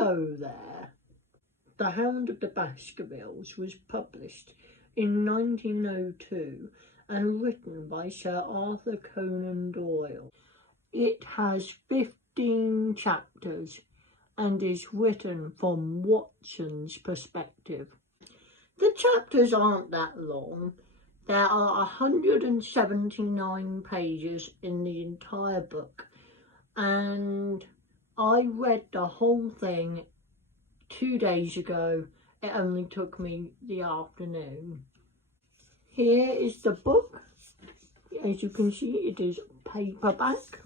Hello there. The Hound of the Baskervilles was published in 1902 and written by Sir Arthur Conan Doyle. It has 15 chapters and is written from Watson's perspective. The chapters aren't that long. There are 179 pages in the entire book, and I read the whole thing 2 days ago. It only took me the afternoon. Here is the book. As you can see, it is paperback.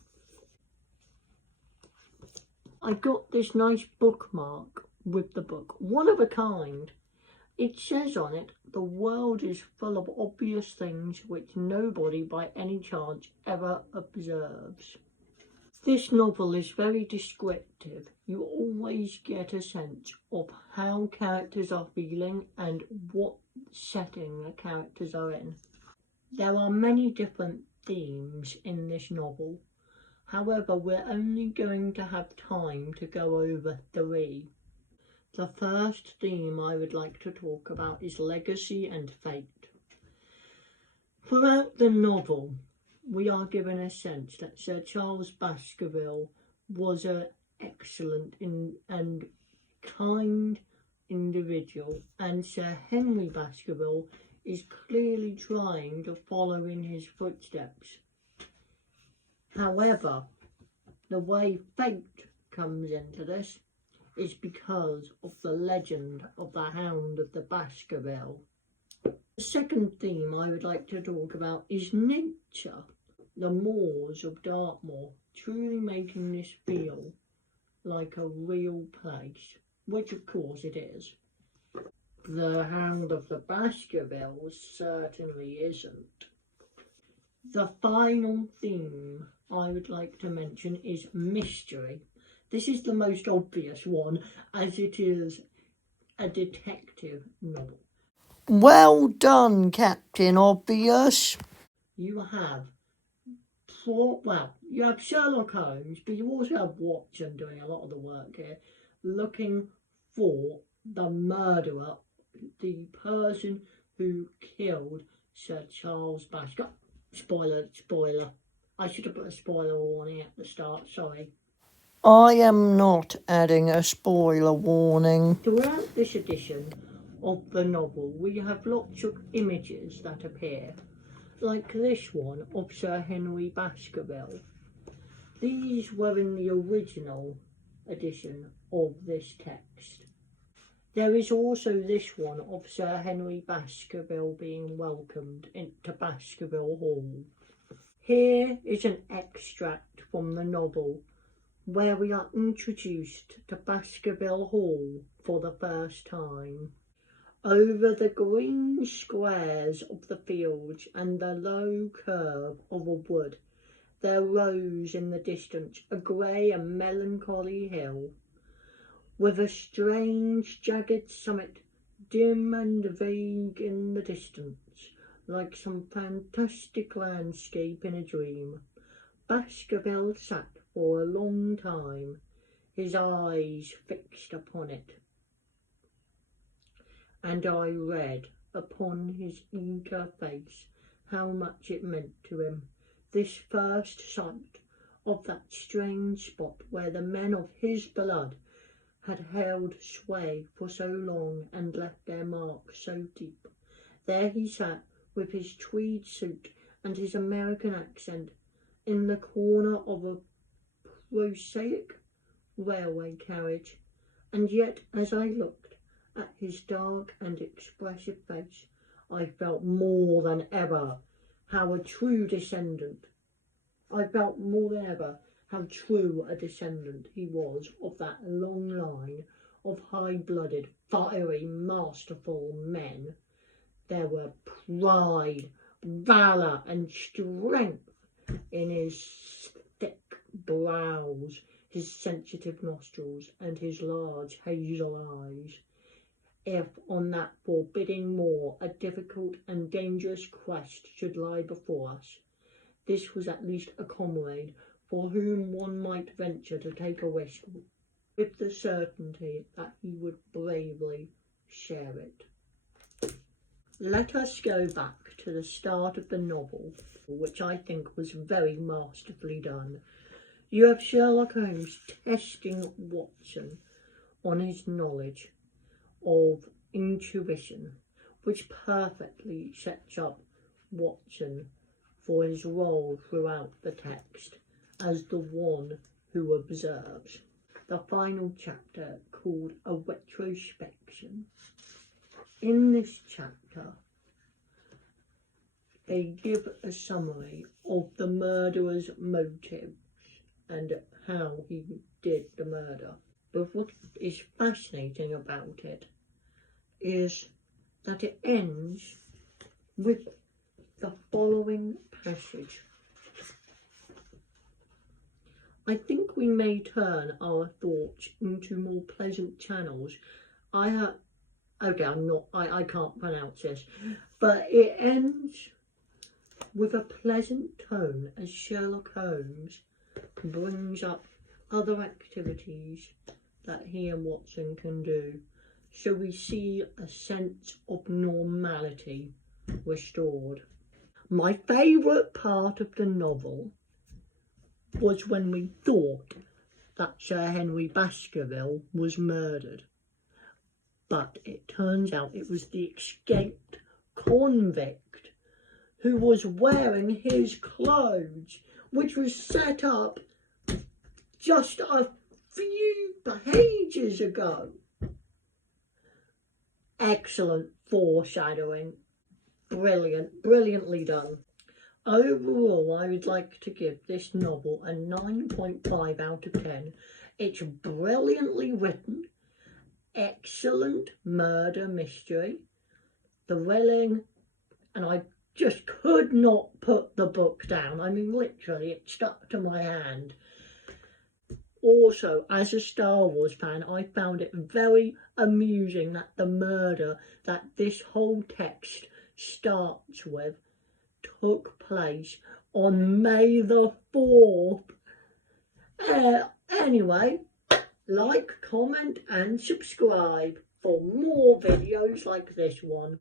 I got this nice bookmark with the book, one of a kind. It says on it, "The world is full of obvious things which nobody by any chance ever observes." This novel is very descriptive. You always get a sense of how characters are feeling and what setting the characters are in. There are many different themes in this novel. However, we're only going to have time to go over 3. The first theme I would like to talk about is legacy and fate. Throughout the novel, we are given a sense that Sir Charles Baskerville was an excellent and kind individual, and Sir Henry Baskerville is clearly trying to follow in his footsteps. However, the way fate comes into this is because of the legend of the Hound of the Baskerville. The second theme I would like to talk about is nature. The moors of Dartmoor, truly making this feel like a real place, which of course it is. The Hound of the Baskervilles certainly isn't. The final theme I would like to mention is mystery. This is the most obvious one, as it is a detective novel. Well done, Captain Obvious. You have Sherlock Holmes, but you also have Watson doing a lot of the work here, looking for the murderer, the person who killed Sir Charles Baskerville. Spoiler. I should have put a spoiler warning at the start, sorry. I am not adding a spoiler warning. Throughout this edition of the novel, we have lots of images that appear, like this one of Sir Henry Baskerville. These were in the original edition of this text. There is also this one of Sir Henry Baskerville being welcomed into Baskerville Hall. Here is an extract from the novel where we are introduced to Baskerville Hall for the first time. Over the green squares of the fields and the low curve of a wood, there rose in the distance a grey and melancholy hill, with a strange jagged summit dim and vague in the distance, like some fantastic landscape in a dream. Baskerville sat for a long time, his eyes fixed upon it, and I read upon his eager face how much it meant to him, this first sight of that strange spot where the men of his blood had held sway for so long and left their mark so deep. There he sat with his tweed suit and his American accent in the corner of a prosaic railway carriage, and yet as I looked at his dark and expressive face, I felt more than ever how true a descendant he was of that long line of high-blooded, fiery, masterful men. There were pride, valour and strength in his thick brows, his sensitive nostrils and his large hazel eyes. If on that forbidding moor a difficult and dangerous quest should lie before us, this was at least a comrade for whom one might venture to take a risk with the certainty that he would bravely share it. Let us go back to the start of the novel, which I think was very masterfully done. You have Sherlock Holmes testing Watson on his knowledge of intuition, which perfectly sets up Watson for his role throughout the text as the one who observes. The final chapter, called A Retrospection. In this chapter, they give a summary of the murderer's motives and how he did the murder. But what is fascinating about it is that it ends with the following passage. I think we may turn our thoughts into more pleasant channels. I can't pronounce this, but it ends with a pleasant tone as Sherlock Holmes brings up other activities that he and Watson can do, so we see a sense of normality restored. My favourite part of the novel was when we thought that Sir Henry Baskerville was murdered, but it turns out it was the escaped convict who was wearing his clothes, which was set up just a few pages ago. Excellent foreshadowing. Brilliantly done. Overall, I would like to give this novel a 9.5 out of 10. It's brilliantly written, excellent murder mystery, thrilling, and I just could not put the book down. I mean, literally, it stuck to my hand. Also, as a Star Wars fan, I found it very amusing that the murder that this whole text starts with took place on May the 4th. Anyway, like, comment and subscribe for more videos like this one.